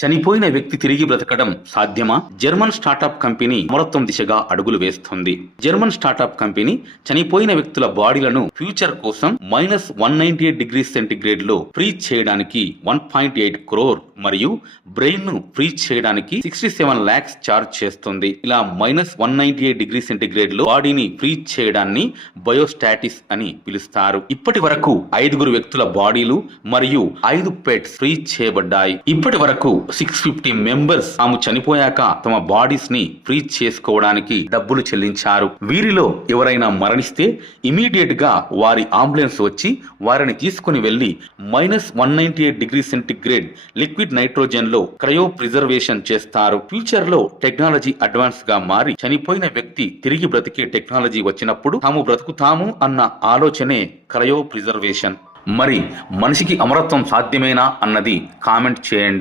చనిపోయిన వ్యక్తి తిరిగి బ్రతకడం సాధ్యమా? జర్మన్ స్టార్టప్ కంపెనీ అమరత్వం దిశగా అడుగులు వేస్తుంది. జర్మన్ స్టార్టప్ కంపెనీ చనిపోయిన వ్యక్తుల బాడీలను ఫ్యూచర్ కోసం minus one ninety eight degree సెంటిగ్రేడ్లో freeze చేయడానికి వన్ పాయింట్ ఎయిట్ క్రోర్ మరియు బ్రెయిన్ను ఫ్రీజ్ చేయడానికి సిక్స్టీ సెవెన్ లాక్స్ చార్జ్ చేస్తుంది. ఇలా minus one ninety eight degree సెంటిగ్రేడ్లో బాడీని ఫ్రీజ్ చేయడాన్ని బయోస్టాటిస్ అని పిలుస్తారు. ఇప్పటి వరకు ఐదుగురు వ్యక్తుల బాడీలు మరియు ఐదు పెట్స్ ఫ్రీజ్ చేయబడ్డాయి. ఇప్పటి వరకు సిక్స్ ఫిఫ్టీ మెంబర్స్ తాము చనిపోయాక తమ బాడీస్ని ఫ్రీజ్ చేసుకోవడానికి డబ్బులు చెల్లించారు. వీరిలో ఎవరైనా మరణిస్తే ఇమీడియట్గా వారి అంబులెన్స్ వచ్చి వారిని తీసుకుని వెళ్ళి minus one ninety eight degree centigrade liquid నైట్రోజన్లో cryopreservation చేస్తారు. ఫ్యూచర్లో టెక్నాలజీ అడ్వాన్స్గా మారి చనిపోయిన వ్యక్తి తిరిగి బ్రతికే టెక్నాలజీ వచ్చినప్పుడు తాము బ్రతుకుతాము అన్న ఆలోచనే క్రయో ప్రిజర్వేషన్ మరి మనిషికి అమరత్వం సాధ్యమేనా అన్నది కామెంట్ చేయండి.